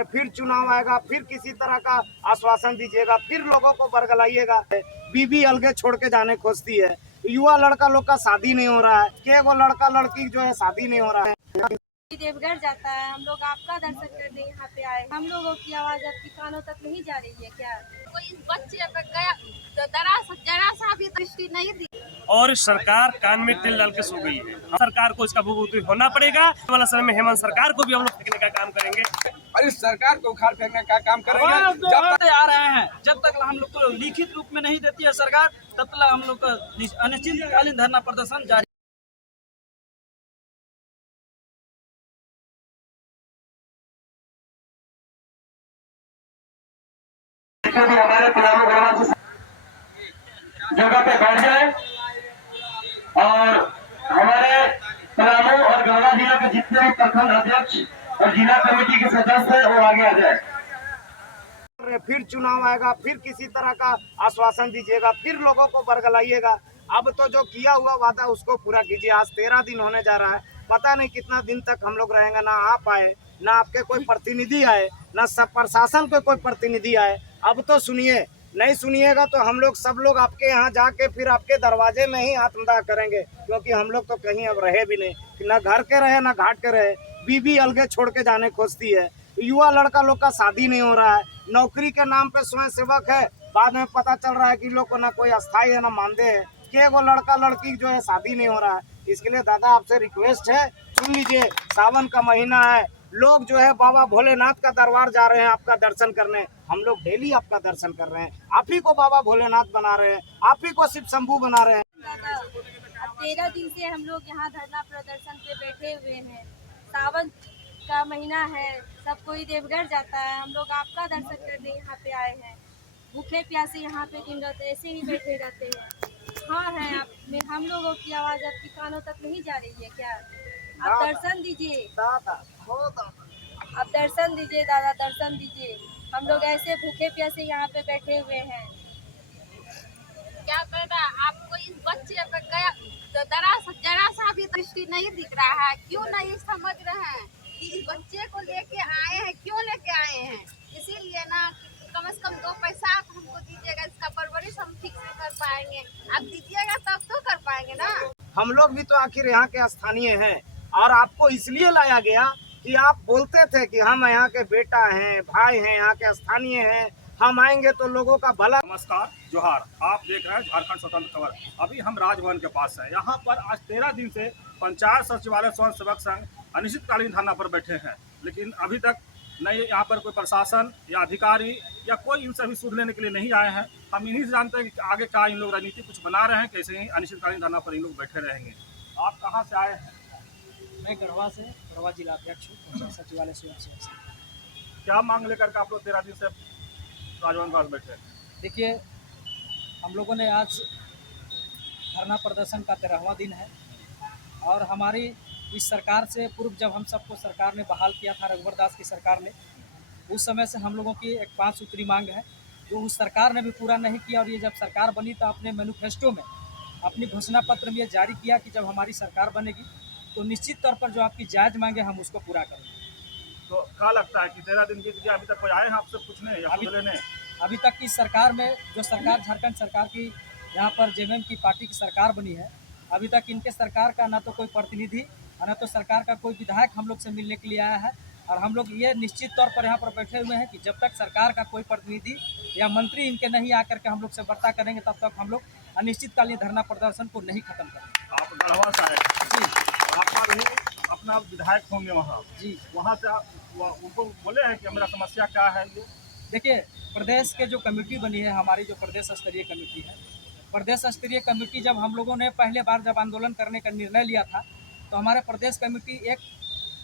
रहे, फिर चुनाव आएगा, फिर किसी तरह का आश्वासन दीजिएगा, फिर लोगों को बरगलाइएगा। बीबी अलगे छोड़ के जाने खोजती है। युवा लड़का लोग का शादी नहीं हो रहा है, के वो लड़का लड़की जो है शादी नहीं हो रहा है। देवघर जाता है, हम लोग आपका दर्शन करने यहाँ पे आए। हम लोगों की आवाज आपकी कानों तक नहीं जा रही है क्या? कोई बच्चे पे गया तो जरा सा भी दृष्टि नहीं दी। और सरकार कान में तेल डाल के सो गई है। सरकार को इसका भुगतान होना पड़ेगा। वाला समय में हेमंत सरकार को भी हम लोग फेंकने का काम करेंगे और इस सरकार को उखाड़ फेंकने का काम करेंगे। जब तक आ रहे हैं, जब तक हम लोग को लिखित रूप में नहीं देती है सरकार, तब तक हम लोग का अनिश्चितकालीन धरना प्रदर्शन जारी। हमारे पलामू गढ़वा जगह पे बैठ जाए और हमारे पलामू और गढ़वा जिला के जितने भी प्रखंड अध्यक्ष और जिला कमेटी के सदस्य हैं वो आगे आ जाए। फिर चुनाव आएगा, फिर किसी तरह का आश्वासन दीजिएगा, फिर लोगों को बरगलाइएगा। अब तो जो किया हुआ वादा उसको पूरा कीजिए। आज 13 दिन होने जा रहा है, पता नहीं कितना दिन तक हम लोग रहेंगे। ना आप आए, ना आपके कोई प्रतिनिधि आए, ना सब प्रशासन के कोई प्रतिनिधि आए। अब तो सुनिए, नहीं सुनिएगा तो हम लोग सब लोग आपके यहाँ जाके फिर आपके दरवाजे में ही आत्मदाह करेंगे, क्योंकि हम लोग तो कहीं अब रहे भी नहीं, ना घर के रहे ना घाट के रहे। बीबी अलगे छोड़ के जाने खोजती है। युवा लड़का लोग का शादी नहीं हो रहा है, नौकरी के नाम पे स्वयं सेवक है। बाद में पता चल रहा है कि लोग को ना कोई अस्थाई है ना मानदेय है, कि वो लड़का लड़की जो है शादी नहीं हो रहा है। इसके लिए दादा आपसे रिक्वेस्ट है, सुन लीजिए, सावन का महीना है, लोग जो है बाबा भोलेनाथ का दरबार जा रहे हैं आपका दर्शन करने। हम लोग डेली आपका दर्शन कर रहे हैं, आप ही को बाबा भोलेनाथ बना रहे हैं, आप ही को शिव शंभू बना रहे हैं। दादा, अब 13 दिन से हम लोग यहाँ धरना प्रदर्शन पे बैठे हुए हैं। सावन का महीना है, सब कोई देवघर जाता है, हम लोग आपका दर्शन करने यहाँ पे आए हैं। भूखे प्यासे यहाँ पे दिन रात ऐसे ही बैठे रहते हैं। हाँ है, आप हम लोगों की आवाज आपकी कानों तक नहीं जा रही है क्या? आप दर्शन दीजिए, आप दर्शन दीजिए दादा, दर्शन दीजिए। हम लोग ऐसे भूखे प्यासे यहाँ पे बैठे हुए हैं। क्या बेटा, आपको इस बच्चे पे गया तो जरा सा भी दृष्टि नहीं दिख रहा है? क्यों नहीं समझ रहे हैं कि इस बच्चे को लेके आए हैं? क्यों लेके आए हैं? इसीलिए ना, कम से कम 2 पैसा आप हमको दीजिएगा, इसका परवरिश हम ठीक से कर पाएंगे। आप दीजिएगा तब तो कर पाएंगे ना। हम लोग भी तो आखिर यहाँ के स्थानीय हैं, और आपको इसलिए लाया गया कि आप बोलते थे कि हम यहाँ के बेटा हैं, भाई हैं, यहाँ के स्थानीय हैं, हम आएंगे तो लोगों का भला। नमस्कार, जोहार। आप देख रहे हैं झारखंड स्वतंत्र खबर। अभी हम राजभवन के पास हैं। यहाँ पर आज 13 दिन से पंचायत सचिवालय स्वयं सेवक संघ अनिश्चितकालीन धरना पर बैठे हैं, लेकिन अभी तक न यहाँ पर कोई प्रशासन या अधिकारी या कोई इनसे अभी सुध लेने के लिए नहीं आए हैं। हम इन्हीं से जानते हैं कि आगे क्या इन लोग रणनीति कुछ बना रहे हैं, कैसे ही अनिश्चितकालीन धरना पर इन लोग बैठे रहेंगे। आप कहाँ से आए हैं? मैं गढ़वा से, गढ़वा जिला अध्यक्ष हूँ, पंचायत सचिवालय स्वयं सेवक संघ। क्या मांग लेकर के आप लोग 13 दिन से राजभवन पास बैठे हैं? देखिए, हम लोगों ने आज धरना प्रदर्शन का 13वां दिन है, और हमारी इस सरकार से पूर्व जब हम सबको सरकार ने बहाल किया था, रघुवर दास की सरकार ने, उस समय से हम लोगों की एक 5 सूत्री मांग है जो उस सरकार ने भी पूरा नहीं किया। और ये जब सरकार बनी तो अपने मैनिफेस्टो में, अपनी घोषणा पत्र में ये जारी किया कि जब हमारी सरकार बनेगी तो निश्चित तौर पर जो आपकी जायज़ मांगे हम उसको पूरा करेंगे। तो क्या लगता है कि 13 दिन बीत गया, अभी तक कोई आए हैं आपसे पूछने या सुध लेने? अभी तक की सरकार में, जो सरकार झारखंड सरकार की यहाँ पर जेएमएम की पार्टी की सरकार बनी है, अभी तक इनके सरकार का ना तो कोई प्रतिनिधि और ना तो सरकार का कोई विधायक हम लोग से मिलने के लिए आया है। और हम लोग ये निश्चित तौर पर यहाँ पर बैठे हुए हैं कि जब तक सरकार का कोई प्रतिनिधि या मंत्री इनके नहीं आकर के हम लोग से वार्ता करेंगे, तब तक हम लोग अनिश्चितकालीन धरना प्रदर्शन को नहीं खत्म करेंगे। आप गढ़वा से आए जी, आपका भी अपना विधायक होंगे वहाँ जी, वहाँ से उनको बोले हैं कि मेरा समस्या क्या है? ये देखिए, प्रदेश के जो कमेटी बनी है, हमारी जो प्रदेश स्तरीय कमेटी है, प्रदेश स्तरीय कमेटी जब हम लोगों ने पहले बार जब आंदोलन करने का निर्णय लिया था, तो हमारे प्रदेश कमेटी एक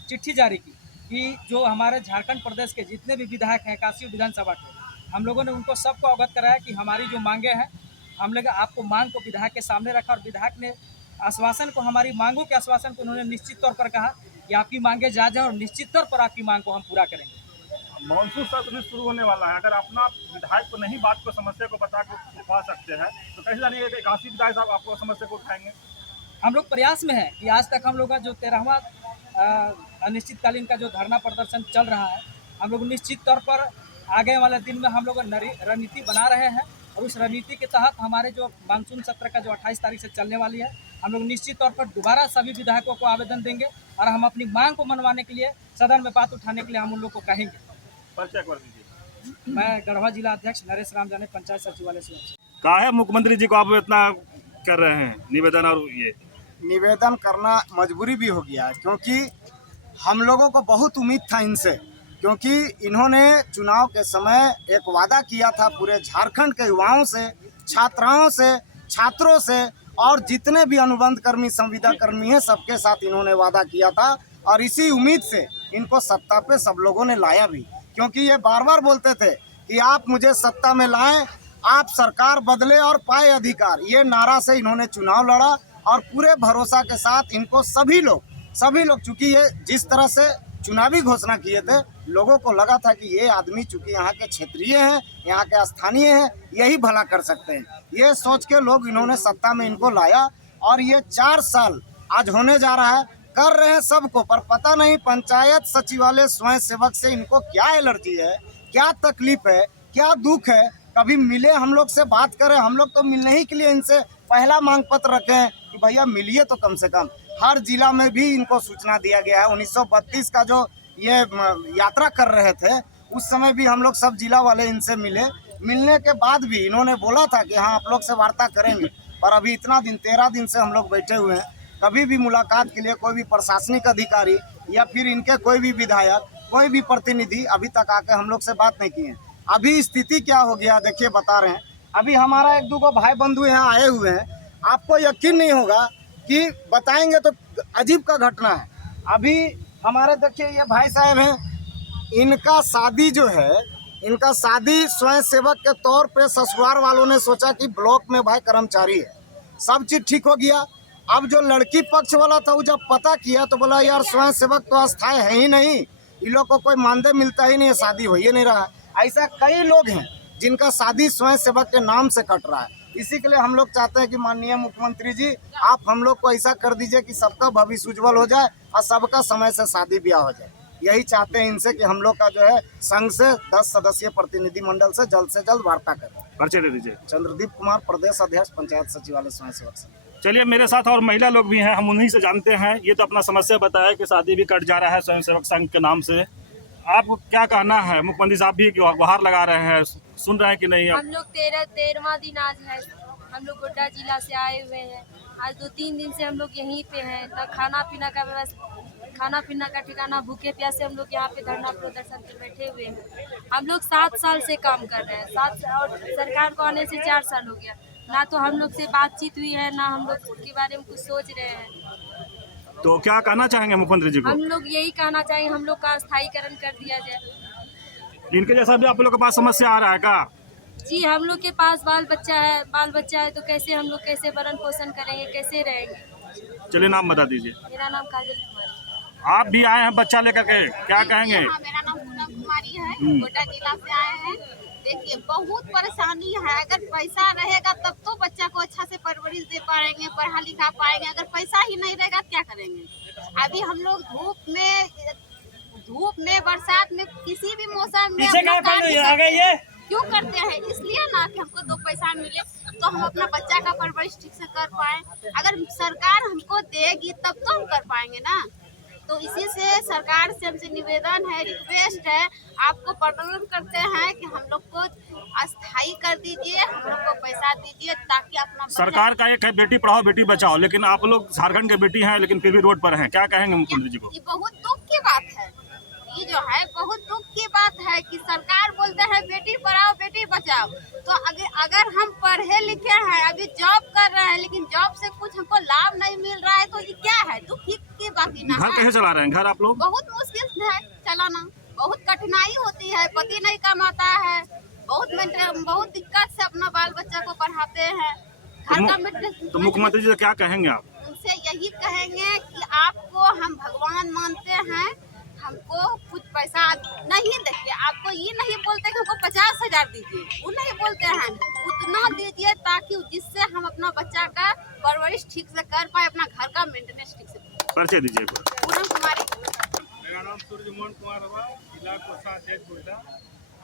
चिट्ठी जारी की कि जो हमारे झारखंड प्रदेश के जितने भी विधायक हैं काशी विधानसभा के, हम लोगों ने उनको सबको अवगत कराया कि हमारी जो मांगे हैं, हम लोग आपको मांग को विधायक के सामने रखा, और विधायक ने आश्वासन को, हमारी मांगों के आश्वासन को उन्होंने निश्चित तौर पर कहा कि आपकी मांगे जायज़ है और निश्चित तौर पर आपकी मांग को हम पूरा करेंगे। मानसून सत्र भी शुरू होने वाला है, अगर अपना विधायक को नहीं बात को, समस्या को बता कर उठा सकते हैं तो कैसे जानिए कि काशी विधायक साहब आपको समस्या को उठाएंगे? हम लोग प्रयास में हैं कि आज तक हम लोग का जो 13वां अनिश्चितकालीन का जो धरना प्रदर्शन चल रहा है, हम लोग निश्चित तौर पर आगे वाले दिन में हम लोग रणनीति बना रहे हैं और उस रणनीति के तहत हमारे जो मानसून सत्र का जो 28 तारीख से चलने वाली है, हम लोग निश्चित तौर पर दोबारा सभी विधायकों को आवेदन देंगे और हम अपनी मांग को मनवाने के लिए सदन में बात उठाने के लिए हम उन लोग को कहेंगे। परिचय कर दीजिए। मैं गढ़वा जिला अध्यक्ष नरेश राम जाने, पंचायत सचिवालय से। कहा है मुख्यमंत्री जी को आप इतना कर रहे हैं निवेदन, और ये निवेदन करना मजबूरी भी हो गया है, क्योंकि हम लोगों को बहुत उम्मीद था इनसे, क्योंकि इन्होंने चुनाव के समय एक वादा किया था पूरे झारखंड के युवाओं से, छात्राओं से, छात्रों से और जितने भी अनुबंध कर्मी, संविदा कर्मी हैं, सबके साथ इन्होंने वादा किया था। और इसी उम्मीद से इनको सत्ता पे सब लोगों ने लाया भी, क्योंकि ये बार बार बोलते थे कि आप मुझे सत्ता में लाएं, आप सरकार बदले और पाए अधिकार। ये नारा से इन्होंने चुनाव लड़ा और पूरे भरोसा के साथ इनको सभी लोग चूंकि ये जिस तरह से चुनावी घोषणा किए थे, लोगों को लगा था कि ये आदमी चूंकि यहाँ के क्षेत्रीय हैं, यहाँ के स्थानीय हैं, यही भला कर सकते हैं। ये सोच के लोग इन्होंने सत्ता में इनको लाया और ये 4 साल आज होने जा रहा है, कर रहे हैं सबको, पर पता नहीं पंचायत सचिवालय स्वयं सेवक से इनको क्या एलर्जी है, क्या तकलीफ है, क्या दुख है। कभी मिले, हम लोग से बात करें, हम लोग तो मिलने ही के लिए इनसे पहला मांग पत्र रखे हैं कि भैया मिलिए तो कम से कम। हर जिला में भी इनको सूचना दिया गया है। 1932 का जो ये यात्रा कर रहे थे, उस समय भी हम लोग सब जिला वाले इनसे मिले। मिलने के बाद भी इन्होंने बोला था कि हाँ आप लोग से वार्ता करेंगे, पर अभी इतना दिन 13 दिन से हम लोग बैठे हुए हैं, कभी भी मुलाकात के लिए कोई भी प्रशासनिक अधिकारी या फिर इनके कोई भी विधायक, कोई भी प्रतिनिधि अभी तक आके हम लोग से बात नहीं किए। अभी स्थिति क्या हो गया देखिए, बता रहे हैं। अभी हमारा 1-2 भाई बंधु यहाँ आए हुए हैं, आपको यकीन नहीं होगा कि बताएंगे तो अजीब का घटना है। अभी हमारे देखिए ये भाई साहब हैं, इनका शादी जो है, इनका शादी स्वयं सेवक के तौर पे ससुराल वालों ने सोचा कि ब्लॉक में भाई कर्मचारी है, सब चीज़ ठीक हो गया। अब जो लड़की पक्ष वाला था वो जब पता किया तो बोला यार स्वयं सेवक तो अस्थायी है ही नहीं, इन लोग को कोई मानदेय मिलता ही नहीं है, शादी हो ही नहीं रहा है। ऐसा कई लोग हैं जिनका शादी स्वयं सेवक के नाम से कट रहा है। इसी के लिए हम लोग चाहते हैं कि माननीय मुख्यमंत्री जी आप हम लोग को ऐसा कर दीजिए कि सबका भविष्य उज्जवल हो जाए और सबका समय से शादी ब्याह हो जाए। यही चाहते हैं इनसे कि हम लोग का जो है संघ से 10 सदस्यीय प्रतिनिधिमंडल से जल्द वार्ता करें। परिचय दे दीजिए। चंद्रदीप कुमार, प्रदेश अध्यक्ष, पंचायत सचिवालय स्वयं सेवक संघ। चलिए, मेरे साथ और महिला लोग भी हैं, हम उन्हीं से जानते हैं। ये तो अपना समस्या बताया कि शादी भी कट जा रहा है स्वयं सेवक संघ के नाम से। आपको क्या कहना है? मुख्यमंत्री साहब भी गुहार लगा रहे हैं, सुन रहे हैं कि नहीं? हम लोग 13वां दिन आज है। हम लोग गोड्डा जिला से आए हुए हैं। आज 2-3 दिन से हम लोग यहीं पे हैं, न खाना पीना का व्यवस्था, खाना पीना का ठिकाना, भूखे प्यासे हम लोग यहाँ पे धरना प्रदर्शन पे बैठे हुए हैं। हम लोग 7 साल से काम कर रहे हैं, 7 और सरकार को आने से 4 साल हो गया। ना तो हम लोग से बातचीत हुई है, ना हम लोग के बारे में कुछ सोच रहे हैं। तो क्या कहना चाहेंगे मुख्यमंत्री जी को? हम लोग यही कहना चाहेंगे हम लोग का स्थायीकरण कर दिया जाए। इनके जैसा भी आप लोग के पास समस्या आ रहा है क्या? जी, हम लोग के पास बाल बच्चा है तो कैसे हम लोग कैसे भरण पोषण करेंगे, कैसे रहेंगे? चलिए, नाम बता दीजिए। मेरा नाम काजल कुमारी। आप भी आए हैं बच्चा लेकर के, क्या कहेंगे? हाँ, मेरा नाम पूनम कुमारी है, गोड्डा जिला से आए हैं। देखिए बहुत परेशानी है। अगर पैसा रहेगा तब तो बच्चा को अच्छा से परवरिश दे पाएंगे, पढ़ा लिखा पाएंगे। अगर पैसा ही नहीं रहेगा क्या करेंगे? अभी हम लोग धूप में बरसात में किसी भी मौसम में क्यों करते हैं? इसलिए ना कि हमको 2 पैसा मिले तो हम अपना बच्चा का परवरिश ठीक से कर पाए। अगर सरकार हमको देगी तब तो हम कर पाएंगे ना। तो इसी से सरकार से हमसे निवेदन है, रिक्वेस्ट है, आपको प्रदर्शन करते हैं कि हम लोग को अस्थायी कर दीजिए, हम लोग को पैसा दीजिए ताकि अपना सरकार का एक है बेटी पढ़ाओ बेटी बचाओ, लेकिन आप लोग झारखंड के बेटी हैं लेकिन फिर भी रोड पर हैं, क्या कहेंगे मुख्यमंत्री जी को? ये बहुत दुख की बात है। ये जो है बहुत दुख की बात है कि सरकार बोलते हैं बेटी पढ़ाओ बेटी बचाओ। तो अगर हम पढ़े लिखे हैं, अभी जॉब कर रहे हैं, लेकिन जॉब से कुछ हमको लाभ नहीं मिल रहा है, तो ये क्या है? दुख की बात ही ना है। घर कैसे चला रहे हैं? घर आप लोग बहुत मुश्किल है चलाना, बहुत कठिनाई होती है, पति नहीं कमाता है, बहुत दिक्कत से अपना बाल बच्चा को पढ़ाते हैं। घर का तो मुख्यमंत्री जी से क्या कहेंगे आप? उनसे यही कहेंगे कि आपको हम भगवान मानते हैं, हमको कुछ पैसा नहीं देखिए, आपको ये नहीं बोलते कि हमको 50,000 दीजिए, वो नहीं बोलते हैं, उतना दीजिए ताकि जिससे हम अपना बच्चा का परवरिश ठीक से कर पाए, अपना घर का मेंटेनेंस ठीक से। परिचय दीजिए। पूनम कुमारी। नाम सूर्यमोहन कुमार हुआ, जिला कोषाध्यक्ष गोड्डा।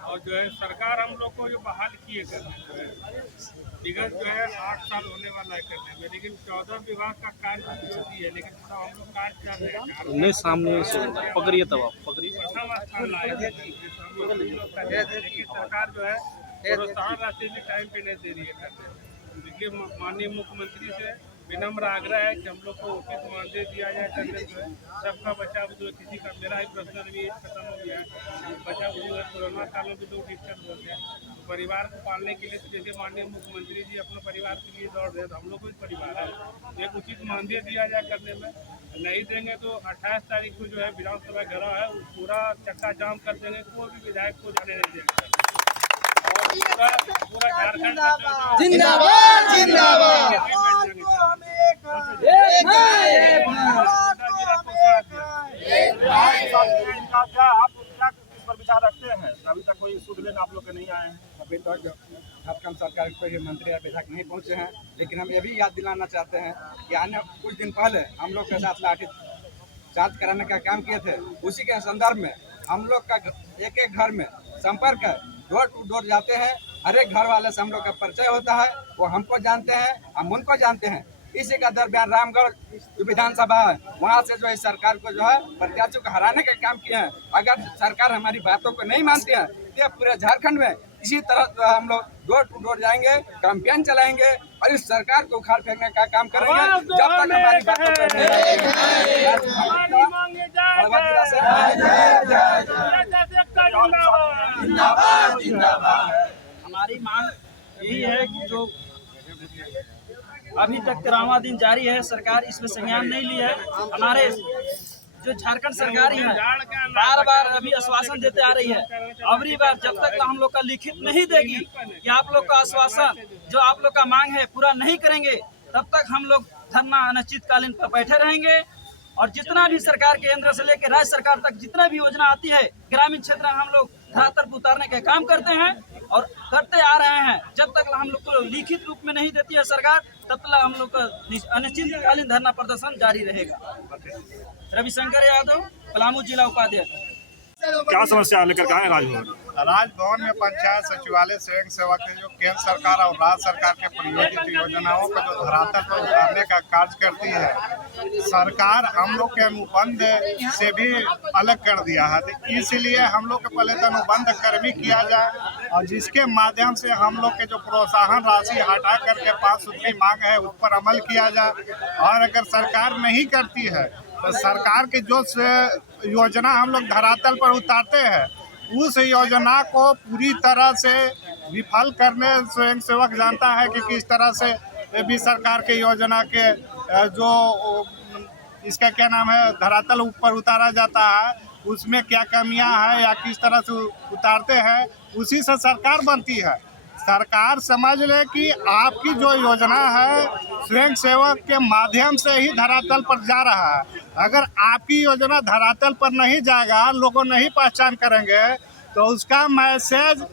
और जो है सरकार हम लोग को जो बहाल किए करने जो है विगत जो है 8 साल होने वाला है करने में, लेकिन 14 विभाग का कार्य जो है, लेकिन पूरा हम लोग कार्य कर रहे हैं। नहीं सामने से पकड़िए, तब आप पकड़िए। प्रथम स्थान लाए थे, लेकिन सरकार जो है प्रोत्साहन राशि भी टाइम पे नहीं दे रही है करने। देखिए माननीय मुख्यमंत्री से विनम्र आग्रह है कि हम लोग को उचित मानदेय दिया जाए करने जो है सबका बचाव जो किसी का, मेरा ही पर्सनल भी खत्म हो गया है, बचाव जो है कोरोना काल में भी लोग डिस्टर्ब हो गए, तो परिवार को पालने के लिए जैसे माननीय मुख्यमंत्री जी अपने परिवार के लिए दौड़ रहे, तो हम लोग को भी परिवार है, एक उचित मानदेय दिया जाए करने में। नहीं देंगे तो 28 तारीख को जो है विधानसभा घेराव है, पूरा चक्का जाम कर देंगे, कोई भी विधायक को जाने नहीं देंगे। पूरा झारखंड जिंदाबाद जिंदाबाद। आप क्या इस पर विचार रखते हैं? अभी तक कोई सुध लेने आप लोग के नहीं आए हैं। अभी तक झारखंड सरकार के कोई मंत्री या विधायक नहीं पहुंचे हैं, लेकिन हम ये भी याद दिलाना चाहते हैं कि आने कुछ दिन पहले हम लोग के साथ लाठी चार्ज कराने का काम किए थे। उसी के संदर्भ में हम लोग का एक एक घर में संपर्क है, डोर टू डोर जाते हैं, हर एक घर वाले से हम लोग का परिचय होता है, वो हमको जानते हैं, हम उनको जानते हैं। इसी का दरमियान रामगढ़ जो विधानसभा है वहाँ से जो है सरकार को जो है प्रत्याशियों को हराने का काम किए हैं। अगर सरकार हमारी बातों को नहीं मानती है तो पूरे झारखंड में इसी तरह जो है हम लोग डोर टू डोर जाएंगे, कैंपेन चलाएंगे और इस सरकार को उखाड़ फेंकने का काम करेंगे जब तक हमारी बातों को हमारी मांग यही है कि जो अभी तक 13वां दिन जारी है, सरकार इसमें संज्ञान नहीं ली है। हमारे जो झारखंड सरकार है बार बार अभी आश्वासन देते आ रही है, अगली बार जब तक हम लोग का लिखित नहीं देगी कि आप लोग का आश्वासन जो आप लोग का मांग है पूरा नहीं करेंगे, तब तक हम लोग धरना अनिश्चितकालीन पर बैठे रहेंगे। और जितना भी सरकार केंद्र से लेकर राज्य सरकार तक जितना भी योजना आती है ग्रामीण क्षेत्र में हम लोग धरातल पर उतारने का काम करते हैं और करते आ रहे हैं। जब तक हम लोग को लिखित रूप में नहीं देती है सरकार, तब तक हम लोग का अनिश्चितकालीन धरना प्रदर्शन जारी रहेगा। रविशंकर यादव, पलामू जिला उपाध्यक्ष। क्या समस्या लेकर के आए राजभवन? राजभवन में पंचायत सचिवालय स्वयं सेवक है जो केंद्र सरकार और राज्य सरकार के प्रायोजित योजनाओं को जो धरातल पर उतारने का कार्य करती है, सरकार हम लोग के अनुबंध से भी अलग कर दिया है। तो इसलिए हम लोग के पहले तो अनुबंध कर्मी किया जाए और जिसके माध्यम से हम लोग के जो प्रोत्साहन राशि हटा करके 5 सूत्री मांग है उस पर अमल किया जाए। और अगर सरकार नहीं करती है तो सरकार की जो योजना हम लोग धरातल पर उतारते हैं उस योजना को पूरी तरह से विफल करने स्वयं सेवक जानता है कि किस तरह से भी सरकार के योजना के जो इसका क्या नाम है धरातल ऊपर उतारा जाता है उसमें क्या कमियां हैं या किस तरह से उतारते हैं, उसी से सरकार बनती है। सरकार समझ ले कि आपकी जो योजना है स्वयं सेवक के माध्यम से ही धरातल पर जा रहा है। अगर आपकी योजना धरातल पर नहीं जाएगा, लोगों नहीं पहचान करेंगे तो उसका मैसेज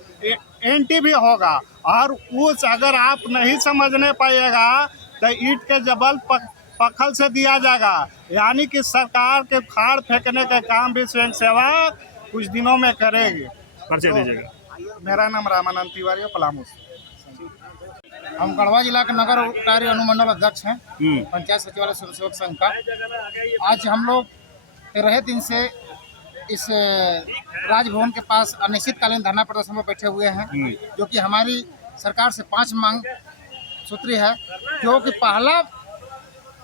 एंटी भी होगा और उस अगर आप नहीं समझने पाइएगा तो ईंट के जबल पखल से दिया जाएगा। यानी कि सरकार के खाड़ फेंकने का काम भी स्वयं सेवक कुछ दिनों में करेगी। परिचय दीजिएगा। मेरा नाम रामानंद तिवारी है, पलामू। हम गढ़वा जिला के नगर कार्य अनुमंडल अध्यक्ष हैं पंचायत सचिवालय स्वयं सेवक संघ का। आज हम लोग 13 दिन से इस राजभवन के पास अनिश्चितकालीन धरना प्रदर्शन में बैठे हुए हैं, जो कि हमारी सरकार से 5 मांग सूत्री है। जो कि पहला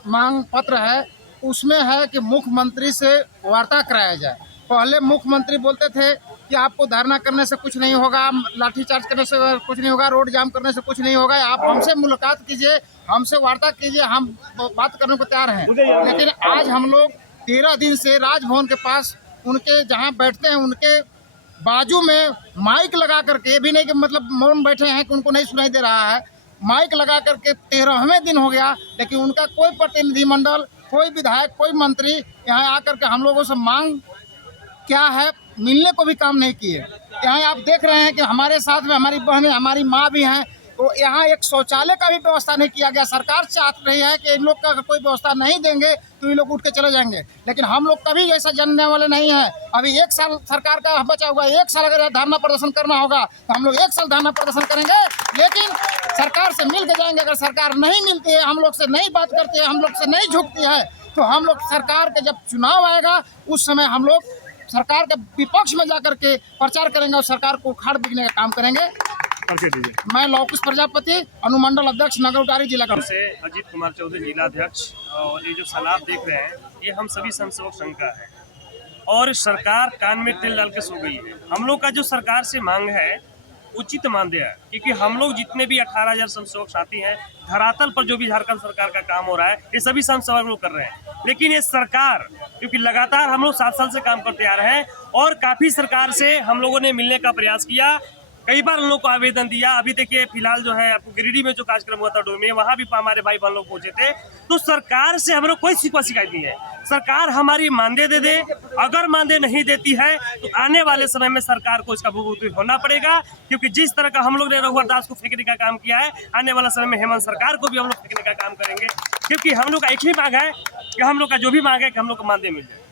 मांग पत्र है उसमें है कि मुख्यमंत्री से वार्ता कराया जाए। पहले मुख्यमंत्री बोलते थे कि आपको धरना करने से कुछ नहीं होगा, लाठीचार्ज करने से कुछ नहीं होगा, रोड जाम करने से कुछ नहीं होगा, आप हमसे मुलाकात कीजिए, हमसे वार्ता कीजिए, हम बात करने को तैयार हैं। लेकिन आज हम लोग 13 दिन से राजभवन के पास उनके जहां बैठते हैं उनके बाजू में माइक लगा करके, ये भी नहीं कि मतलब मौन बैठे हैं कि उनको नहीं सुनाई दे रहा है, माइक लगा करके 13वें दिन हो गया, लेकिन उनका कोई प्रतिनिधिमंडल, कोई विधायक, कोई मंत्री यहाँ आकर के हम लोगों से मांग क्या है मिलने को भी काम नहीं किए। यहाँ आप देख रहे हैं कि हमारे साथ में हमारी बहनें, हमारी माँ भी हैं, तो यहाँ एक शौचालय का भी व्यवस्था नहीं किया गया। सरकार चाह रही है कि इन लोग का अगर कोई व्यवस्था नहीं देंगे तो ये लोग उठ के चले जाएंगे, लेकिन हम लोग कभी ऐसा जानने वाले नहीं है। अभी 1 साल सरकार का बचा हुआ है, 1 साल अगर धरना प्रदर्शन करना होगा तो हम लोग 1 साल धरना प्रदर्शन करेंगे, लेकिन सरकार से मिल के जाएंगे। अगर सरकार नहीं मिलती है, हम लोग से नहीं बात करती है, हम लोग से नहीं झुकती है, तो हम लोग सरकार के जब चुनाव आएगा उस समय हम लोग सरकार के विपक्ष में जाकर के प्रचार करेंगे और सरकार को उखाड़ बिकने का काम करेंगे। मैं लौकुश प्रजापति, अनुमंडल अध्यक्ष नगर उटारी जिला का से अजीत कुमार चौधरी जिला अध्यक्ष। और ये जो सैलाब देख रहे हैं ये हम सभी स्वयंसेवक संघ का है और सरकार कान में तेल डाल के सो गई है। हम लोग का जो सरकार से मांग है उचित मानदेय है, क्योंकि हम लोग जितने भी 18,000 स्वयंसेवक साथी हैं, धरातल पर जो भी झारखंड सरकार का काम हो रहा है ये सभी स्वयंसेवक लोग कर रहे हैं। लेकिन ये सरकार, क्योंकि लगातार हम लोग 7 साल से काम करते आ रहे हैं और काफ़ी सरकार से हम लोगों ने मिलने का प्रयास किया, कई बार हम लोग को आवेदन दिया। अभी देखिए फिलहाल जो है आपको गिरिडीह में जो कार्यक्रम हुआ था डोमी, वहाँ भी हमारे भाई बहन लोग पहुंचे थे। तो सरकार से हम लोग कोई शिकायत नहीं है। सरकार हमारी मानदेय दे दे, अगर मानदेय नहीं देती है तो आने वाले समय में सरकार को इसका भुगतान होना पड़ेगा, क्योंकि जिस तरह का हम लोग ने रघुवर दास को फेंकने का काम किया है, आने वाला समय में हेमंत सरकार को भी हम लोग फेंकने का काम करेंगे, क्योंकि हम लोग का एक ही मांग है कि हम लोग का जो भी मांग है कि हम लोग को मानदेय मिल जाए।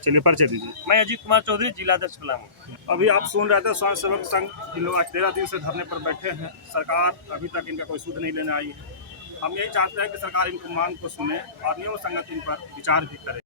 चलिए परिचय दीजिए। मैं अजीत कुमार चौधरी जिला अध्यक्ष पलामू। अभी आप सुन रहे थे स्वयंसेवक संघ जिन लोग आज 13 दिन से धरने पर बैठे हैं। सरकार अभी तक इनका कोई सूद नहीं लेने आई है। हम यही चाहते हैं कि सरकार इनको मांग को सुने और नियम संगत इन पर विचार भी करे।